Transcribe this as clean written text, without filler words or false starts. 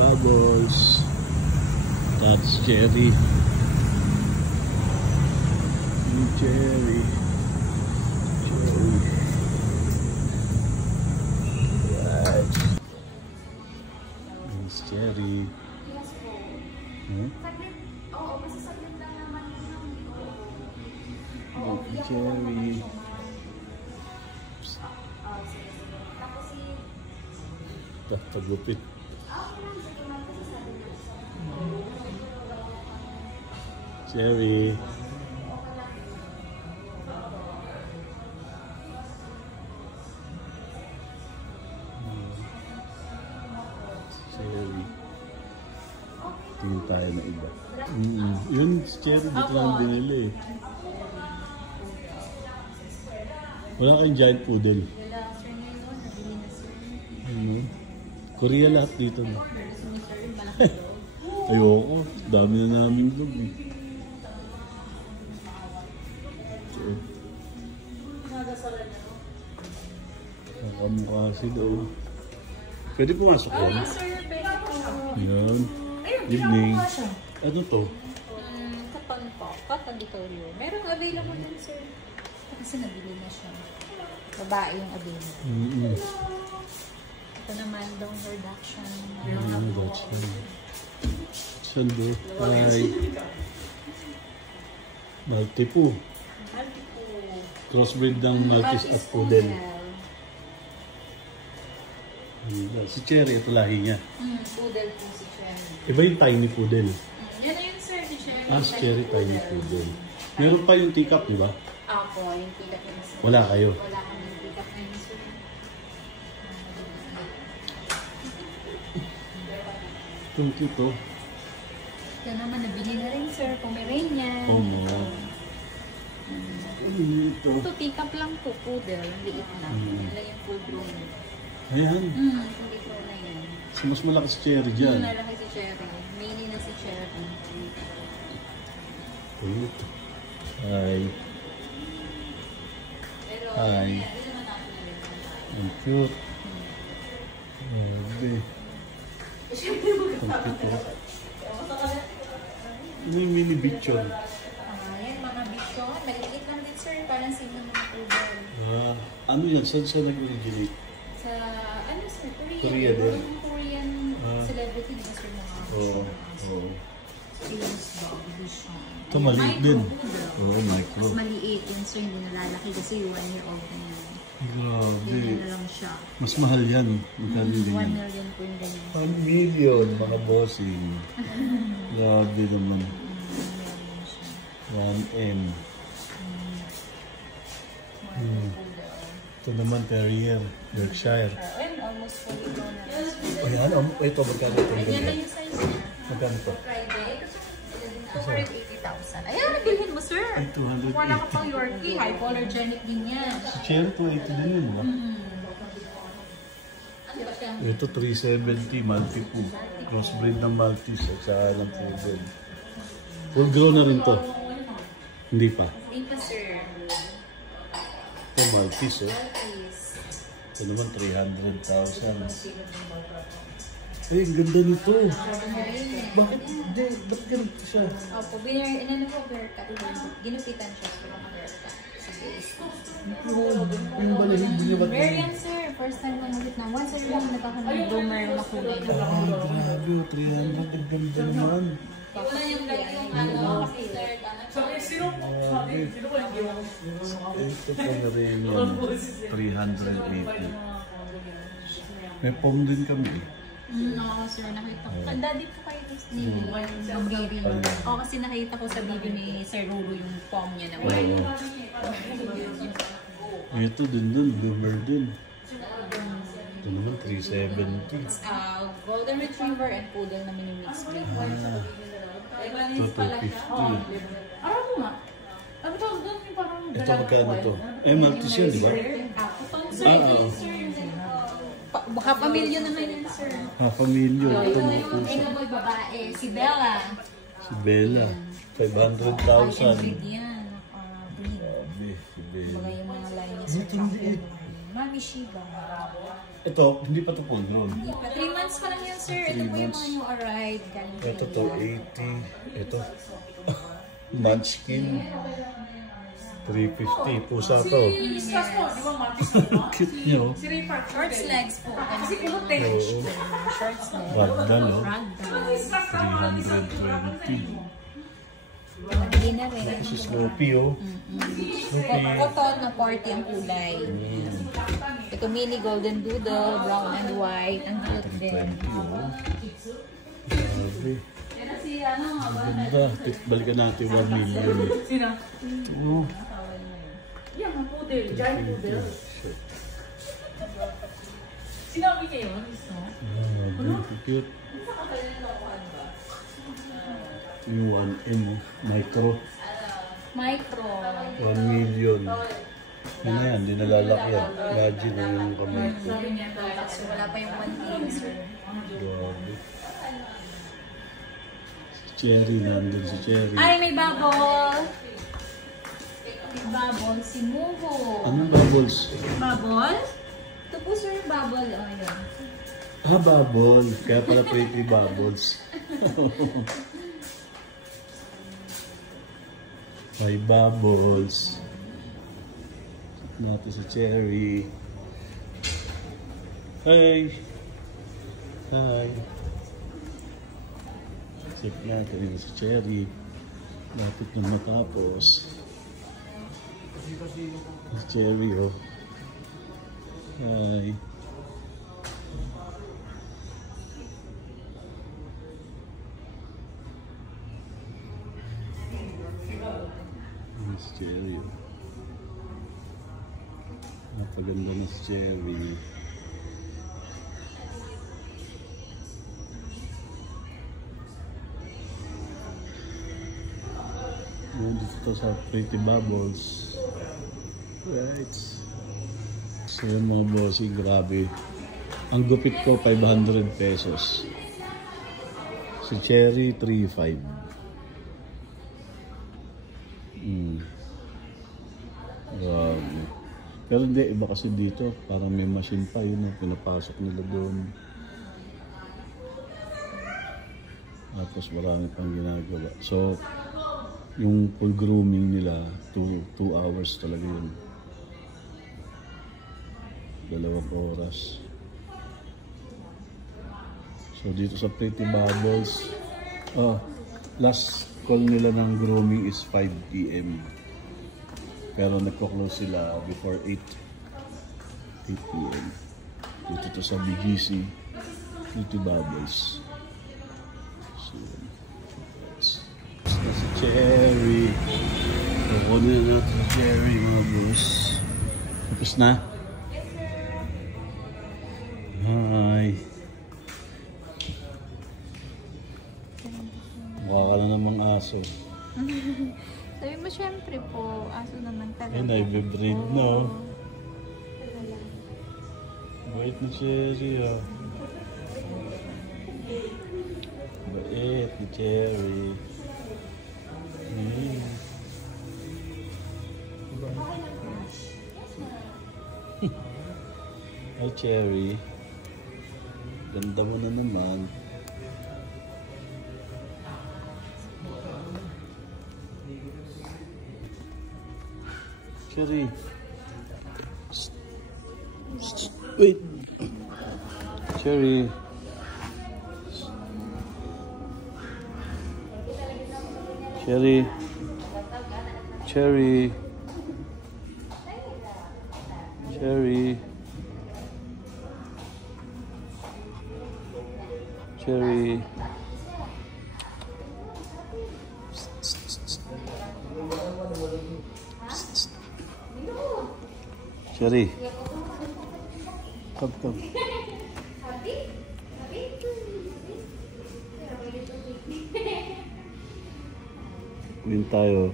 Bubbles. That's Cherry. Cherry. Cherry. Right. It's Cherry. Oo, masasaglit lang naman yung Cherry. Pagupit. Cherry. Cherry. Tingin tayo na iba. Yun, Cherry. Dito lang binili. Wala kayong giant poodle. Ano? Korea lahat dito. Ayoko. Dami na namin dog. Nakamukha si daw. Pwede pumasok ko? Yan. Evening. Ano to? Kapan po. Katanditorio. Meron available din, sir. Kasi nabili na siya. Babae yung available. Ito naman, dong reduction. Saldo. Hi. Maltipu. Crossbreed ng Maltese at Poodle. Si Cherry, ito lahi niya. Poodle po si Cherry. Iba yung tiny poodle. Yan na yun, sir, si Cherry. Si Cherry, tiny poodle. Meron pa yung teacup, di ba? Ako, yung teacup yun, sir. Wala kayo? Wala kami yung teacup yun, sir. Itong cute, oh. Ito naman, nabili na rin, sir. Pomeranian. Oh, no. Ano ito? Ito, teacup lang po, poodle. Liit na. Yan lang yung full grown. Ayan. Full grown na yan. So, mas malaki si Cherry dyan. Malaki si Cherry. Mini na si Cherry. Cute. Hi. Hi. Ang cute. Grabe. Ang cute, oh. Ano yung mini bichon? Yan, mga bichon. Maliit lang din, sir. Parang sino mga poodle. Ano yan? Saan nag-originate? Sa, ano, sir? Korea din. Korean celebrity din, sir, mga Oo. James Dog Bichon. Ito maliit din. Oo, micro. Mas maliit yan, sir. Hindi nalalaki kasi 1 year old na yan. Grabe. Ganyan na lang siya. Mas mahal yan. 1 million po yung ganyan. 1 million, mga bossing. Grabe naman. 1M. Ito naman, Terrier, Yorkshire. Ayun, almost fully grown na. Ayan, ito, magkano ito? Ayan na yung size niya. Magkano ito? Friday. 280,000. Ayan, nabilhin mo, sir. Ay, 280. Wala ka pang Yorkie. Hypoallergenic din yan. Si Cherry, 280 din yun, ba? Ito, 370, Maltipu. Crossbreed ng Maltese at saka ng Poodle. Full grown na rin to. Hindi pa. Hindi pa, sir. Ito, Maltese, oh. Ito naman, 300,000. Ay, ang ganda nito. Bakit ganito siya? Opo, inano po, haircut. Ginupitan siya sa mga haircut. Sa base. Yung balahid niya ba't Rare yan, sir. First time lang ulit na. Once or lang nagkakaroon na kulay. Ay, grabe. 300. Ang ganda naman. Wala yung like yung ano, Grabe. Ito pa na rin yan. 380. May pom din kami. No, sir, nakita ko. Tanda din po kayo ni Bibi. Oo, kasi nakita ko sa Bibi ni Sir Ruru yung pom niya na white. Ito din, bloomer din. Ito naman, 370. Golden Retriever and Poodle na mini-mix breed. Ito, 250. Araw mo nga. Ito, magkano to? Eh, Maltese yan, di ba? Sir. Half a million naman yan, sir. Half a million. Ito, Ito mga yung puso. available babae, si Bella. Si Bella, 500,000. Breed yan. Breed. Grabe, si Bella. Mga yung mga line niya, sir. Mami Shiba. Ito, hindi pa ito full grown. Hindi pa. 3 months pa lang yan, sir. Ito po yung mga new arrived. Ito to, 80. Ito. Munchkin. 350. Pusa to. Cute niyo. Short legs po. Short legs. Ragda, no? Ragdown. 320. Hindi na rin. Ito si Sloopy, oh. Sloopy. Cotton na 40 ang kulay. Ito mini golden doodle, brown and white. Ang cute din. 320, oh. Grabe. Maganda. Balikan natin 1 million. Sino? Oh. Yan, ang poodle. Giant poodle. Shit. Sinabi niya yun? Cute. Yung 1M, micro. Micro. 1 million. Yun na yan, hindi nalalaki yan. Imagine na yung kamay ko. Sabi niya, So wala pa yung 1K, sir. Grabe. Si Cherry, nandun si Cherry. Ay, may bubble! May bubble. Si Muho. Anong bubbles? Bubble? Ito po, sir, bubble. Oh, yun. Ah, bubble. Kaya pala pretty bubbles. May bubbles. Natin si Cherry. Hi! Hi! Check natin yung si Cherry. Lapit na matapos. Si Cherry, oh. Hi! Si Cherry, oh. Napaganda na si Cherry. Dito sa Pretty Bubbles. Right. So yung mga bossing, grabe. Ang gupit ko, 500 pesos. Si Cherry, 3.5. Grabe. Pero hindi, iba kasi dito. Parang may machine pa yun. Pinapasok nila doon. Tapos marami pang ginagawa. So, yung full grooming nila, 2 hours talaga yun. 2 oras. So, dito sa Pretty Bubbles, last call nila ng grooming is 5 PM. Pero nagko-close sila before 8 PM. Dito to sa BGC, Pretty Bubbles. So, na si Cherry. Kukunin na natin si Cherry, mga boss. Tapos na? Hi. Mukha ka na namang aso. Sabi mo, syempre po, aso naman talaga. Ay, naibe-breed, no? Bait ni Cherry, ah. Bait ni Cherry. Hi, Cherry. Ganda mo na naman. Cherry. Wait. Cherry. Cherry. Cherry. Cherry. Cherry. Cherry. Come. Win tayo.